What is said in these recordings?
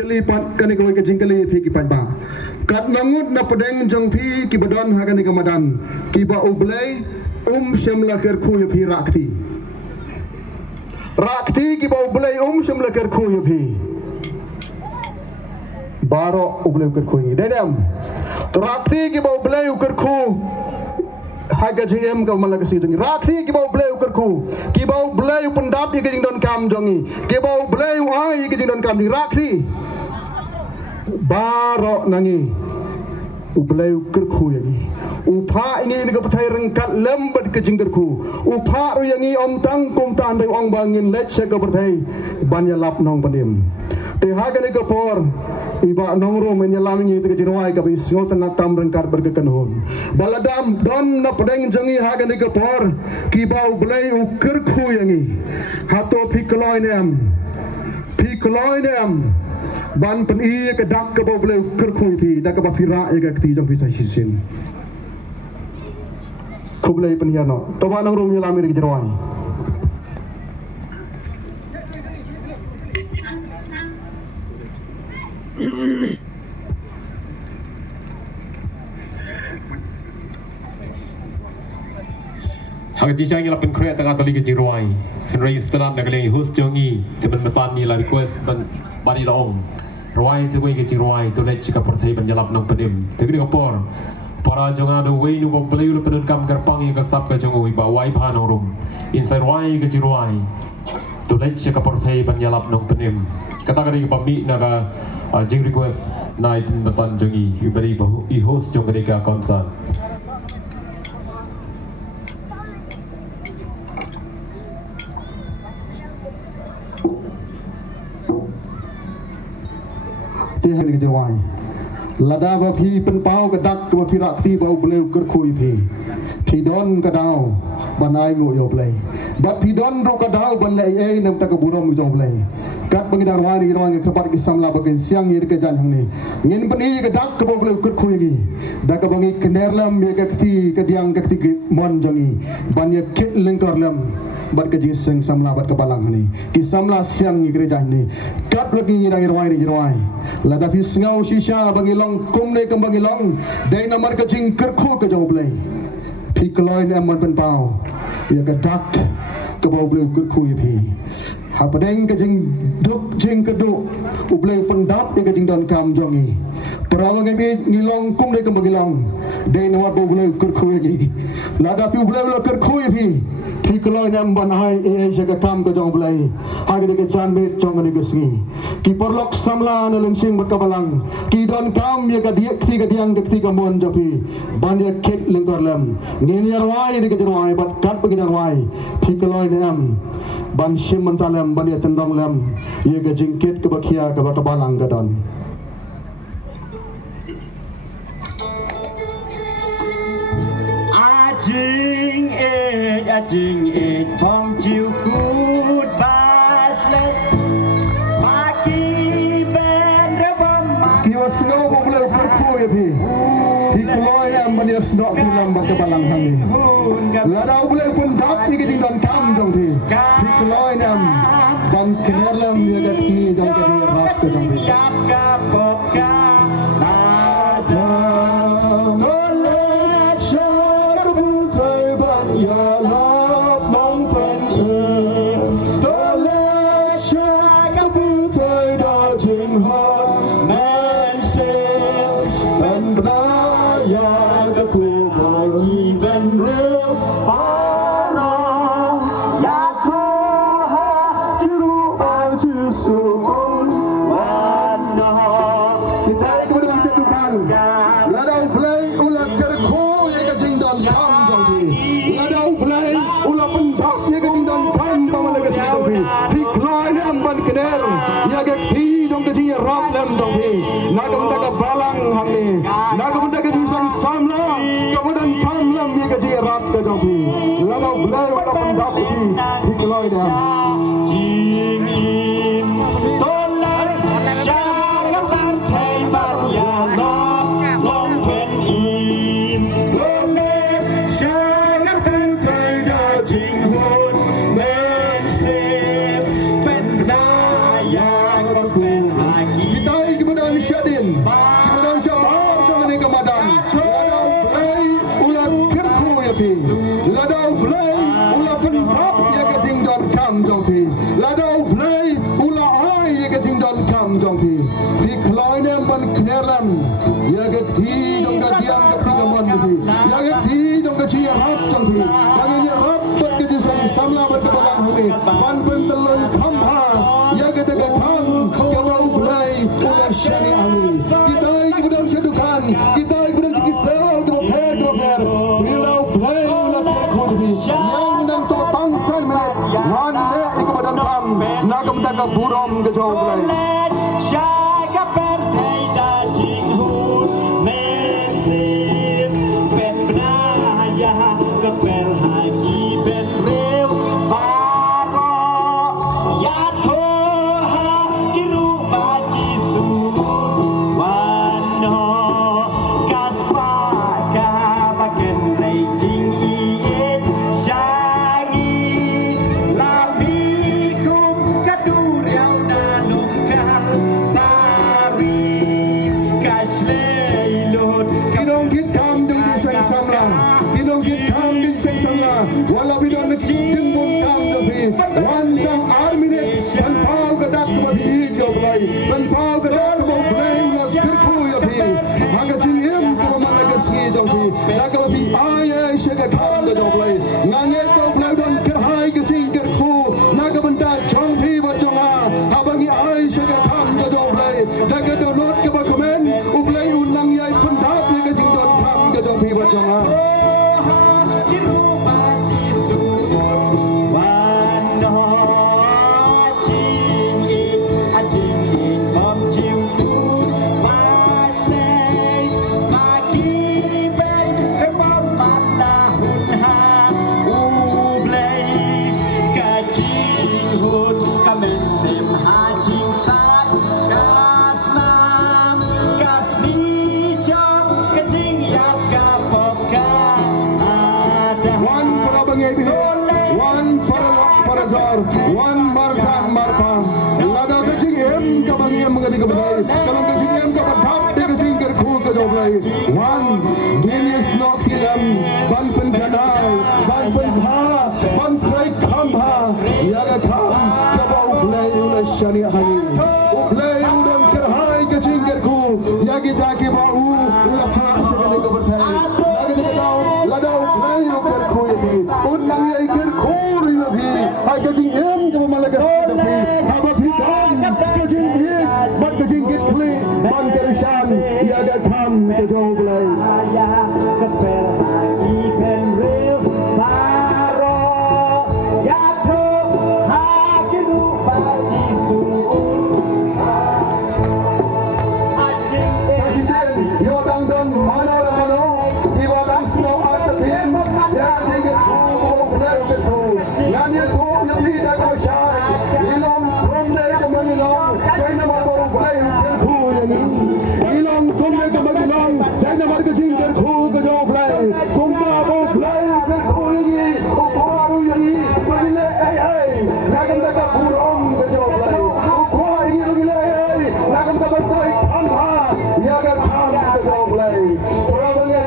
kelipat kani kawai ke jingkali phi ki ba kat nangut na pedeng jong phi ki badon ha kani kamadan ki ba ublai shemla ker khu ye phi rakti ki ba ublai shemla ker khu ye phi baro ublai ker khu ni dedam to rakti ki ba ublai ker khu haga jm ka malaga si jong rakti ki ba ublai ker khu ki ba ublai pendap ye ke jing don kam jongi ki ba ublai ai ke jing don kam ni rakti baro nangi ublai ker khu ye ni upha ini ni ka pathai rengkat lembat ke jingker khu upha ru yangi om tang kum tan dai ong bangin let se ka pathai banya lap nong panim te ha ka ni ka por iba nong ro men yalam ni te ka jirwai ka bis ngot na tam rengkat berkekan hon baladam don na pedeng jangi ha ka ni ka por ki ba ublai ker khu yangi hato phikloi nem ban pen i ke dak ke ublai ker khu thi dak ka phira e ka ti jong phi sa sisin kublai penhiano toba nang rum yalam ri jerwai hak di sang yalam pen kre tengah tali ke jerwai henry istana nak lagi host jongi teban mesan ni la request ban bari laong rwai tu ke jerwai tu lek cika perthai ban yalam nang pedim tegri kapor para jonga do wei nu ko beliu le pedun kam gerpang yang kasap ka jongo wi ba wai pha nong rum inside wai ke jiruai to lech ka porthai ban yalap nong penim kata kari pa mi na ka jing request night batan jongi yu bari ba I host jong ka concert ti hari ke jiruai lada ba phi pen pau ka dak ba phi rakti ba ubleu ker khui phi don ka dau banai ngo yo play ba phi don ro ka dau ban lai ei nam ta ka buram jo play kat bagi dar wani ro ngi krepat ki samla ba ken siang yir ke jan hang ni ngin pen i ka dak ba ubleu ker khui gi da ka bangi kender lam ye ka ti ka diang ka ti mon jongi ban ye kit lengkor lam bat ka jing seng samla bat ka balang ni ki samla siang ni gereja ni kat lagi ngi dang ro ni lada phi sngau shisha bangi long kum ne kam bangi long dai namar ka jing ker khu ka jo play phi kloi ne man pen pau ya ka dak ka bo bleu ker khu ye phi ha padeng ka jing duk jing ka du ubleu pendap ye ka jing don kam jongi trawang ngi ngilong kum ne kam bangi long dai namar bo bleu ker khu ye lada phi ubleu ker khu ye phi kloi ne ban hai e je ka kam ka jong blai ha ge ke chan be chong ne ke sngi ki porlok samla na lensing bat ka balang ki don kam ye ka diek ti ka diang ke ti ka mon jopi ban ye kek lengkor lam ngin yar wai ne ke jerwai bat kat pe dar wai phi kloi ne am ban shim mantalam ban ye tendong lam ye ka jingket ke bakia ka ba balang ka don jing e thom chiu cút bash le maki ben re bom ma ki was no bo bleu ker khu ye phi kloi am ban ye sno pulam ba ka balang hang ni la da bleu pun dap ni ke ding don kam jong phi kloi nam ban kner lam ye ka ti jong ka ni rap ka jong phi kap ka pok ka jing in tolan shang ban thai ban ya lo long pen im lole shang ban thai da jing hon men se pen na ya ko pen ha ki lam jong phi khloi ne ban khne lam ya ge thi dong ga diam ga thi ga mon phi ya ge thi dong ga chi rap jong phi ya ge rap bat ge sam samla bat ga balang hu ban pen telon kham ha ya ge te ga kham ke bau blai ula shani amu kita iki budam sedukan kita iki budam sikistel ke pher wilau blai ula khod phi yang nang to tang san me wan le ik badam tham na kam ta ka burom ke jong blai wala bidon nak jengmun kam do phi wan tang armine pan pau ga dak ma phi jo blai pan pau ga dak ma blai la kir khu yo phi haga chin em ko ma la ga si jo phi la ga phi ay ay she ga kam ga jo blai ngange ko blai don kir hai ga chin kir khu na ga ban ta chong phi ba jo nga abangi ay she ga kam ga jo blai da ga do not ga ba komen u blai un nang yai pan dap ye ga jing don kam ga jo phi ba jo nga one marjan marpa lada kecing em ka bangi em ngadi ka badai kalau kecing em ka badap de kecing ker khu ka jo blai one genius no film ban penjanai ban penha ban trai kham ha ya ga kham ka ba ublai ula shani hani ublai udam ker hai kecing ker khu ya gi ta ki ba u ula pha se ka ka badai lada ka dau lada ublai ker khu ye un nang ye ker khu ri ye ai kecing em ka malaga sa phi aba phi dan kecing hi bat kecing kit kli ban kerishan ya ga kham ke jo blai ya ka per i pen real baro ya tho ha ki du ba ji su yo dang don mana mano iwa dang snow at the pin ya kecing ke khu blai ke khu nan ye khu ya phi da ko shai ilong kom de ko man ilong kai na ma bo blai ke khu ya ni ilong kom de ko man ilong dai na mar ke jing ke khu ke jo blai kom ba bo blai ke khu ni o paru ni ko ni le ai ai na kan da ka burom ke jo blai o ko ai ni le ai na kan da ba koi am ha ya ga kham ke jo blai ora ba ni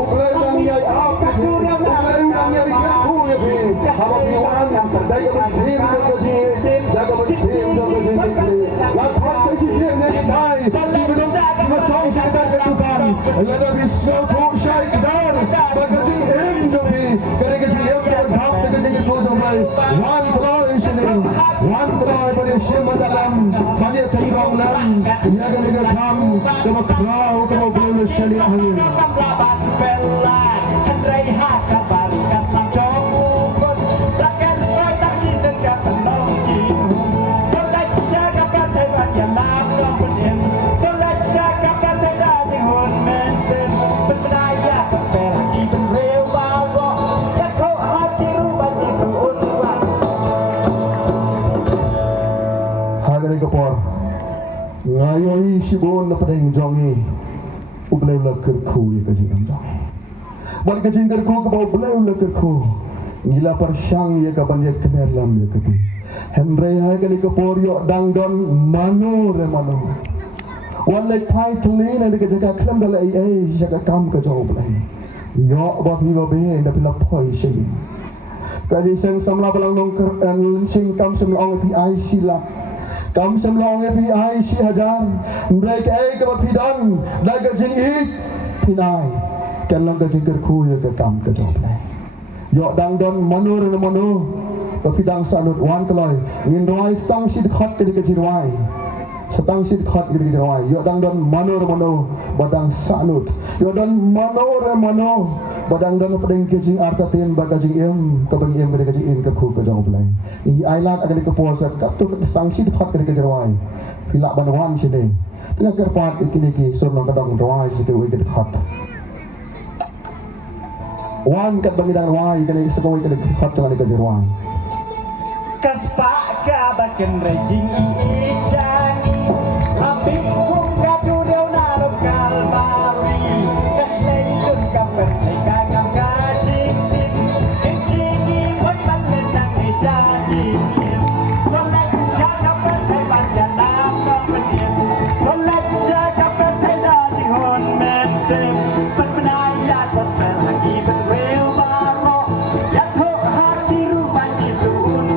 o blai dang ya ap ke khu ya blai dang ya ke khu ya phi ha ba ni wan dai ka sim ke ji da ka sim ke ji la thak se si sim ne dai di bdo ma song sa da ke dukan la da viswa tho shai dar ba ke ji em jo ni kare ke ji em ko dhap ke ji ke do mai wan pro isne wan pro ba ni sim dalam pani throng lam ya ga ni ga tham ke ma krau ke ma bulu shali ahli ngayoi sibon na padang jongi ublay la kerku ye ka jing jongi bal ka jing kerku ka ba ublay la kerku ngila parsyang ye ka ban ye kenelam ye ka ti henry ha ka ni ka por yo dang don mano re mano walai thai thli na ni ka jaga klam dal ai ai jaga kam ka jo ublay yo ba phi ba be da pila phoi shi ka ji sen samla balang nong ker sing kam sem ong pi ai sila Kam semlong ya phi ai si hajan Mrei ke ai ke ba phi don Da ke jing ik phi nai Kan long ke jing ker khu ya ke kam ke job lai Yo dang don manu re manu Ba phi dang sanut wan ke loi Ngin roi stang si khot ke ke jirwai Setang si khot ke ke jirwai Yo dang don manu re manu Badang sanut Yo don manu re manu Badang don pedeng ke jing artatin ba ke jing em ke bagi em ke jing in ke khu ke job lai I ailat akan ke puasa kat tu stang si khot ke jirwai Pila banwan si de Tengah kerpat ikini ki surno kadang roi si ke wi ke khot Wan kat bagi dang roi ke sekoi ke khot ke ke jirwai Kaspa ka baken rejing ichani Api kung gadu deo na lokal mari Kaslay dun ka pentay ka ngam kajing din Enjini ko'y panletang isyanin Kolek siya ka pentay panjanap ng pendim Kolek siya ka pentay dating hon mensim Pagpanayat was pelagi benrew maro Yato hati rupan isuun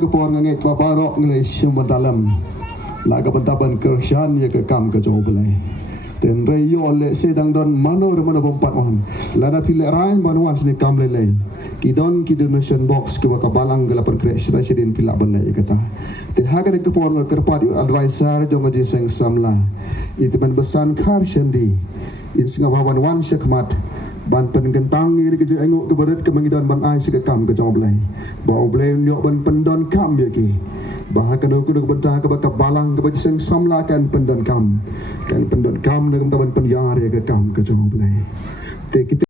Kepor ngangit babarok ngelai syuman dalam laga bentaban kersian ya ke kam ke jauh belai dan rayo le sedang don mano mana bompat mohon lada pilih rain banuan sini kam lelai kidon donation box ke baka balang gelapan krek sita sidin pilak belai kata te haga kepor kerpat advisor jong ji seng samla itu ban besan kar sendi in singa bawan wan syakmat ban pen gentang ni ke engok ke berat ke mengidon ban ai se ke kam ke jong blai bau blai nyok ban pendon kam ya ki bahkan aku dak bentah ke bakap balang ke bagi seng samla kan pendon kam ne ban penyar ya ke kam ke jong blai te